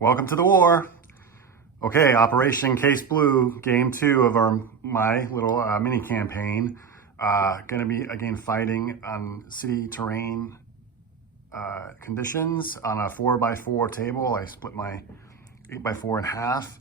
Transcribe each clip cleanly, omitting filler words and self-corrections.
Welcome to the war. Okay, Operation Case Blue, game 2 of my little mini campaign. Going to be again fighting on city terrain conditions on a 4x4 table. I split my 8x4 in half.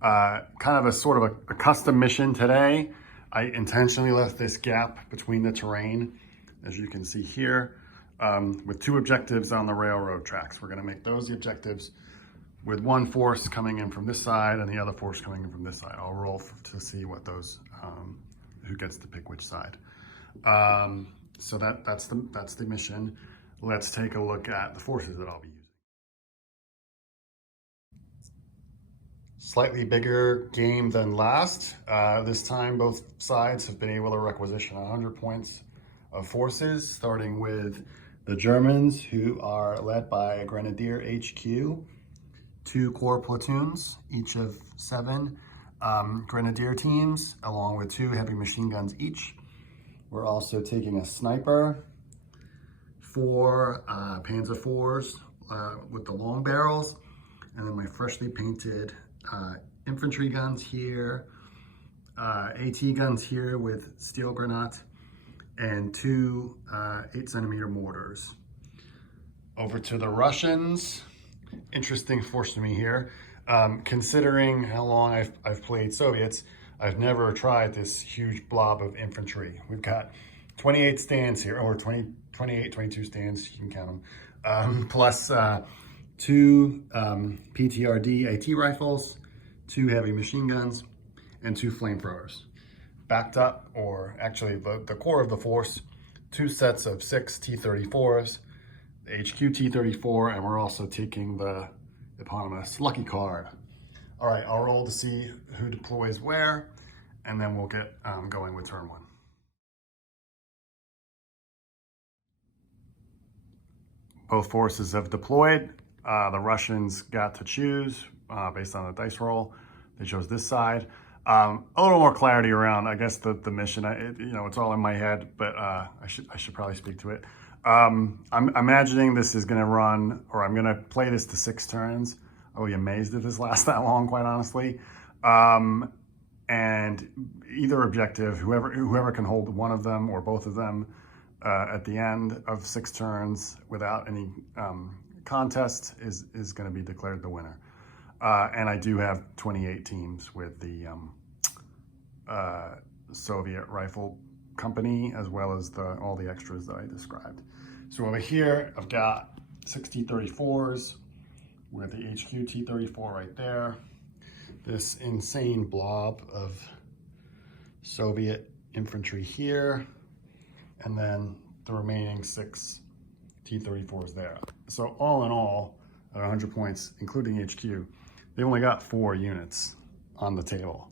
Kind of a sort of a custom mission today. I intentionally left this gap between the terrain, as you can see here, with 2 objectives on the railroad tracks. We're going to make those the objectives, with one force coming in from this side and the other force coming in from this side. I'll roll to see what those, who gets to pick which side. So that's the mission. Let's take a look at the forces that I'll be using. Slightly bigger game than last. This time both sides have been able to requisition 100 points of forces, starting with the Germans, who are led by a Grenadier HQ, 2 corps platoons, each of 7 Grenadier teams, along with 2 heavy machine guns each. We're also taking a sniper, 4 Panzer IVs with the long barrels, and then my freshly painted infantry guns here, AT guns here with steel granate, and 2 8cm mortars. Over to the Russians. Interesting force to me here. Considering how long I've played Soviets, I've never tried this huge blob of infantry. We've got 28 stands here, or 28, 22 stands, you can count them, plus 2 PTRD AT rifles, 2 heavy machine guns, and 2 flamethrowers. Backed up, or actually the core of the force, 2 sets of 6 T-34s, the HQ T-34, and we're also taking the eponymous Lucky card. All right, I'll roll to see who deploys where, and then we'll get going with turn 1. Both forces have deployed. The Russians got to choose based on the dice roll. They chose this side. A little more clarity around, I guess, the mission. It's all in my head, but I should probably speak to it. I'm imagining this is going to run, or I'm going to play this to 6 turns. I'll be amazed if this lasts that long, quite honestly. And either objective, whoever can hold one of them or both of them at the end of 6 turns without any contest is going to be declared the winner. And I do have 28 teams with the Soviet rifle company, as well as all the extras that I described. So over here, I've got 6 T-34s with the HQ T-34 right there. This insane blob of Soviet infantry here, and then the remaining 6 T-34s there. So all in all, at 100 points, including HQ, they only got 4 units on the table.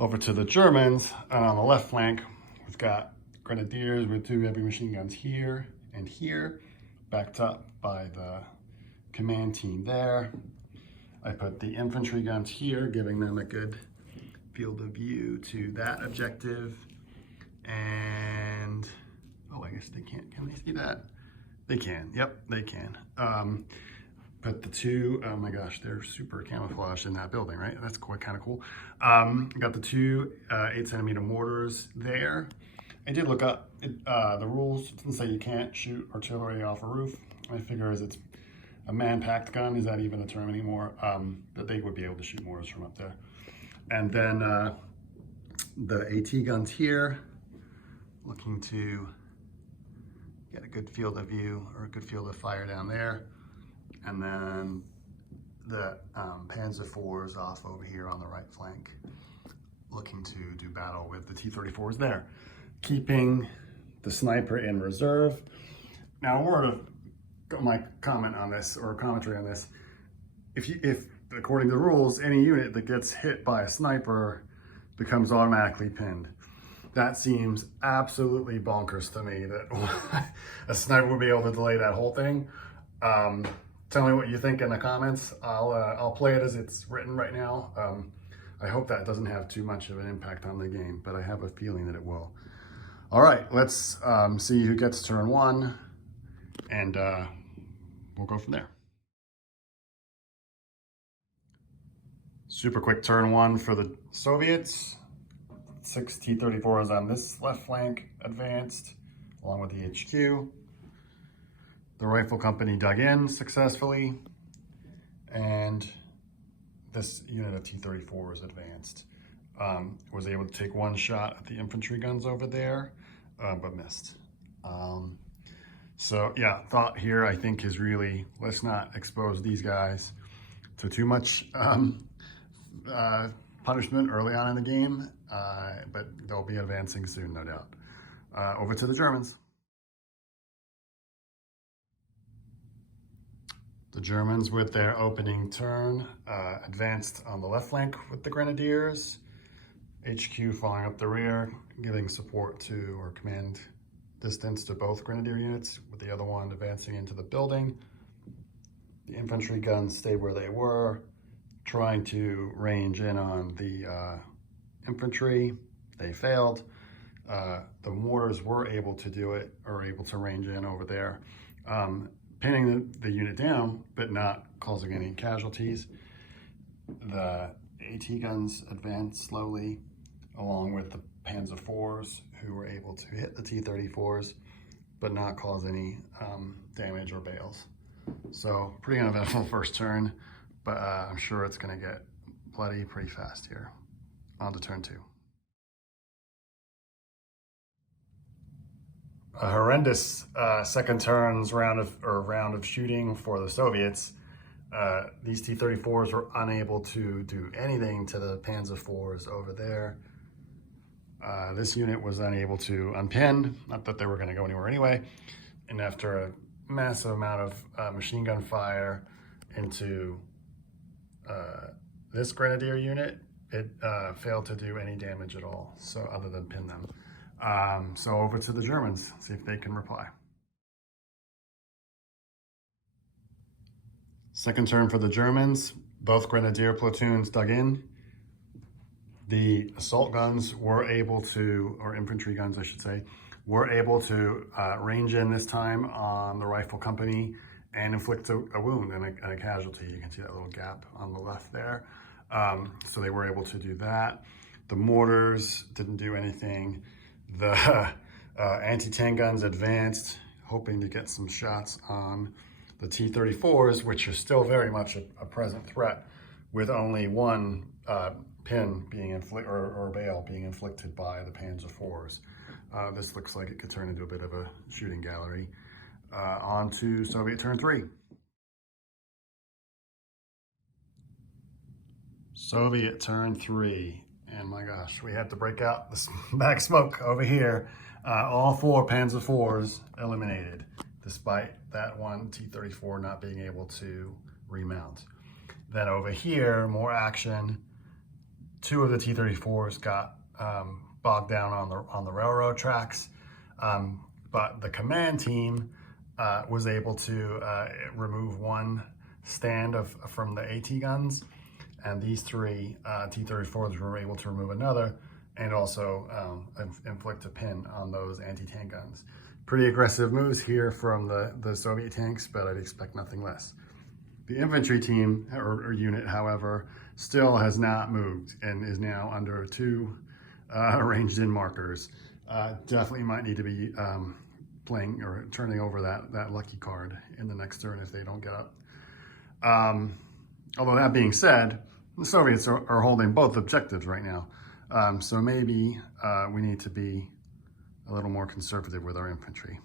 Over to the Germans, and on the left flank, we've got Grenadiers with 2 heavy machine guns here and here, backed up by the command team there. I put the infantry guns here, giving them a good field of view to that objective. And, oh, I guess they can't. Can they see that? They can. Yep, they can. Put the 2, oh my gosh, they're super camouflaged in that building, right? That's kind of cool. Got the 2 8cm mortars there. I did look up the rules. It didn't say you can't shoot artillery off a roof. I figure as it's a man-packed gun, is that even a term anymore? That they would be able to shoot mortars from up there. And then the AT guns here, looking to get a good field of view or a good field of fire down there. And then the Panzer IVs off over here on the right flank, looking to do battle with the T-34s there. Keeping the sniper in reserve. Now, a word of my comment on this, or commentary on this, if according to the rules, any unit that gets hit by a sniper becomes automatically pinned. That seems absolutely bonkers to me, that a sniper would be able to delay that whole thing. Tell me what you think in the comments. I'll play it as it's written right now. I hope that doesn't have too much of an impact on the game, but I have a feeling that it will. All right, let's see who gets turn 1, and we'll go from there. Super quick turn one for the Soviets. 6 T-34s on this left flank advanced, along with the HQ. The rifle company dug in successfully, and this unit of T-34s advanced. Was able to take one shot at the infantry guns over there, but missed. So yeah, thought here I think is really, let's not expose these guys to too much punishment early on in the game, but they'll be advancing soon, no doubt. Over to the Germans. The Germans, with their opening turn, advanced on the left flank with the Grenadiers. HQ following up the rear, giving support to, or command distance to both Grenadier units, with the other one advancing into the building. The infantry guns stayed where they were, trying to range in on the infantry. They failed. The mortars were able to do it, or able to range in over there, pinning the unit down, but not causing any casualties. The AT guns advanced slowly, along with the Panzer IVs, who were able to hit the T-34s, but not cause any damage or bails. So pretty uneventful first turn, but I'm sure it's gonna get bloody pretty fast here. On to turn two. A horrendous second turns round of shooting for the Soviets. These T-34s were unable to do anything to the Panzer IVs over there. This unit was unable to unpin, not that they were going to go anywhere anyway. And after a massive amount of machine gun fire into this Grenadier unit, it failed to do any damage at all, so other than pin them. So over to the Germans, see if they can reply. Second turn for the Germans. Both Grenadier platoons dug in. The assault guns were able to, or infantry guns I should say, were able to range in this time on the rifle company and inflict a wound and a casualty. You can see that little gap on the left there. So they were able to do that. The mortars didn't do anything. The anti-tank guns advanced, hoping to get some shots on the T-34s, which are still very much a present threat, with only one pin being inflicted, or bail being inflicted by the Panzer IVs. This looks like it could turn into a bit of a shooting gallery. On to Soviet turn three. Soviet turn three. And my gosh, we had to break out the back smoke over here. All four Panzer IVs eliminated, despite that one T-34 not being able to remount. Then over here, more action. Two of the T-34s got bogged down on the railroad tracks, but the command team was able to remove one stand from the AT guns. And these three T-34s were able to remove another, and also inflict a pin on those anti-tank guns. Pretty aggressive moves here from the Soviet tanks, but I'd expect nothing less. The infantry team, or unit, however, still has not moved and is now under two ranged in markers. Definitely might need to be playing or turning over that lucky card in the next turn if they don't get up. Although that being said, the Soviets are holding both objectives right now. So maybe we need to be a little more conservative with our infantry.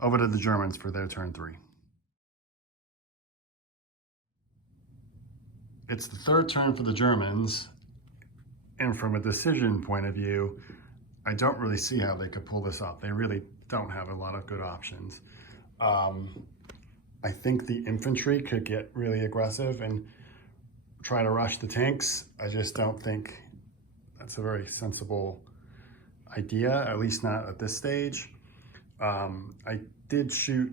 Over to the Germans for their turn three. It's the third turn for the Germans, and from a decision point of view, I don't really see how they could pull this off. They really don't have a lot of good options. I think the infantry could get really aggressive and try to rush the tanks. I just don't think that's a very sensible idea, at least not at this stage. I did shoot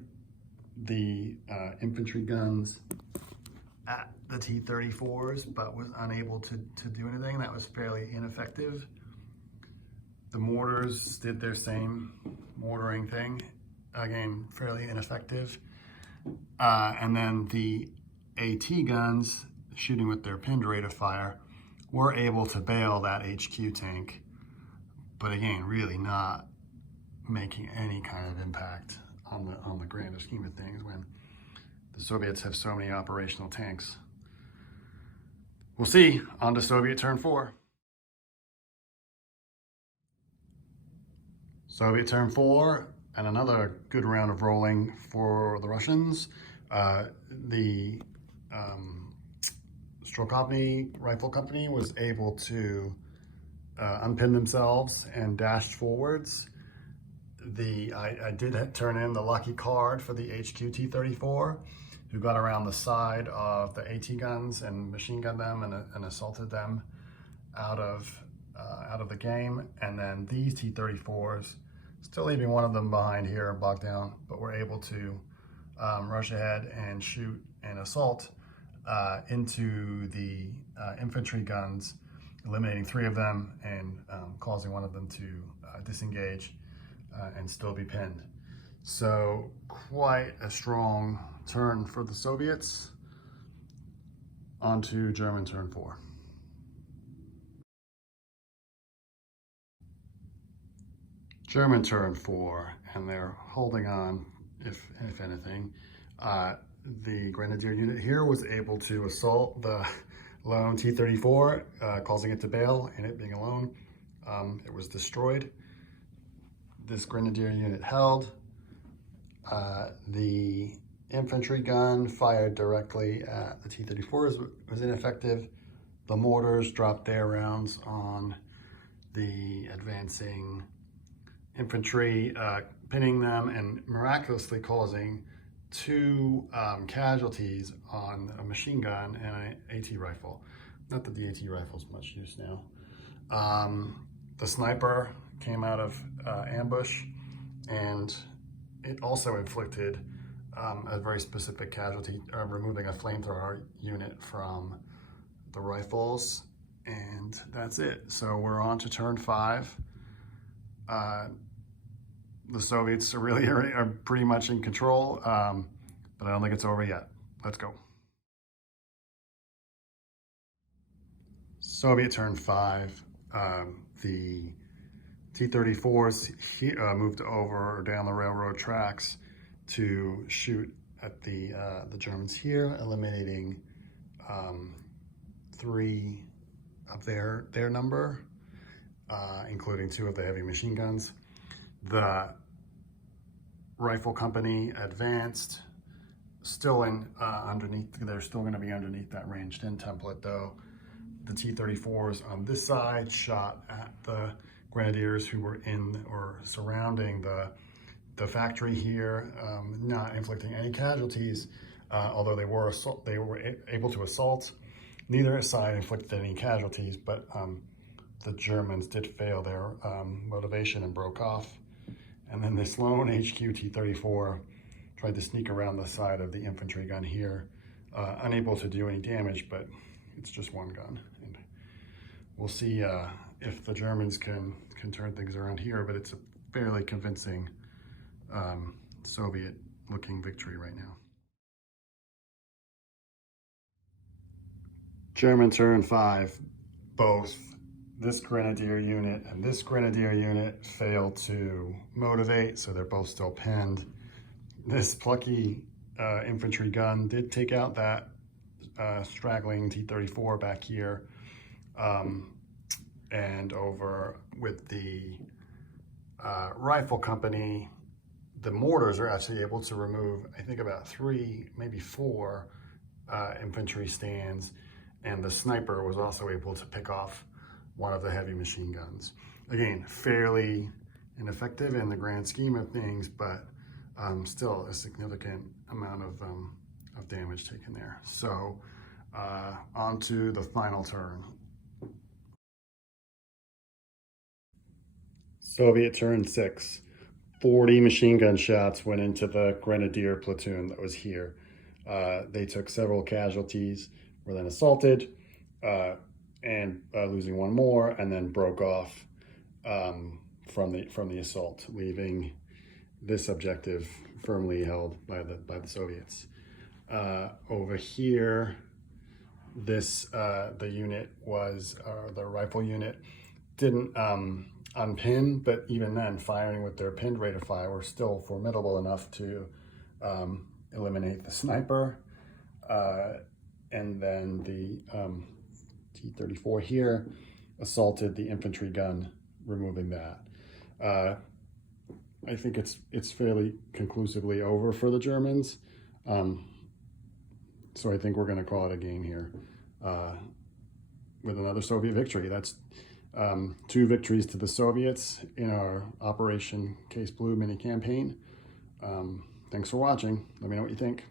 the infantry guns at the T-34s, but was unable to do anything. That was fairly ineffective. The mortars did their same mortaring thing. Again, fairly ineffective. And then the AT guns shooting with their pinned rate of fire, were able to bail that HQ tank, but again, really not making any kind of impact on the grander scheme of things when the Soviets have so many operational tanks. We'll see. On to Soviet turn 4. Soviet turn 4, and another good round of rolling for the Russians. The Strokovny Rifle Company was able to unpin themselves and dashed forwards. I did turn in the lucky card for the HQ T-34, who got around the side of the AT guns and machine gunned them and assaulted them out of the game. And then these T-34s, still leaving one of them behind here, bogged down, but we're able to rush ahead and shoot and assault into the infantry guns, eliminating 3 of them and causing one of them to disengage and still be pinned. So quite a strong turn for the Soviets. On to German turn 4. German turn 4, and they're holding on, if anything. The Grenadier unit here was able to assault the lone T-34, causing it to bail, and it being alone, it was destroyed. This Grenadier unit held. The infantry gun fired directly at the T-34 was ineffective. The mortars dropped their rounds on the advancing infantry, pinning them and miraculously causing 2 casualties on a machine gun and an AT rifle. Not that the AT rifle is much use now. The sniper came out of ambush, and it also inflicted a very specific casualty, removing a flamethrower unit from the rifles, and that's it. So we're on to turn 5. The Soviets are pretty much in control, but I don't think it's over yet. Let's go. Soviet turn 5. The T-34s moved over down the railroad tracks to shoot at the Germans here, eliminating 3 of their number, including 2 of the heavy machine guns. The rifle company advanced, still in underneath. They're still going to be underneath that ranged in template, though. The T-34s on this side shot at the Grenadiers who were in or surrounding the factory here, not inflicting any casualties, although they were able to assault. Neither side inflicted any casualties, but the Germans did fail their motivation and broke off. And then this lone HQ T-34 tried to sneak around the side of the infantry gun here, unable to do any damage, but it's just one gun. And we'll see if the Germans can turn things around here, but it's a fairly convincing Soviet-looking victory right now. German turn 5, both this Grenadier unit and this Grenadier unit failed to motivate, so they're both still pinned. This plucky infantry gun did take out that straggling T-34 back here, and over with the rifle company, the mortars are actually able to remove, I think, about 3, maybe 4 infantry stands, and the sniper was also able to pick off one of the heavy machine guns. Again, fairly ineffective in the grand scheme of things, but still a significant amount of damage taken there. So on to the final turn. Soviet turn 6. 40 machine gun shots went into the Grenadier platoon that was here. They took several casualties, were then assaulted, and losing 1 more, and then broke off from the assault, leaving this objective firmly held by the Soviets. Over here, this the unit was the rifle unit didn't unpin, but even then, firing with their pinned rate of fire were still formidable enough to eliminate the sniper. And then the T-34 here assaulted the infantry gun, removing that. I think it's fairly conclusively over for the Germans. So I think we're going to call it a game here with another Soviet victory. That's 2 victories to the Soviets in our Operation Case Blue mini campaign. Thanks for watching. Let me know what you think.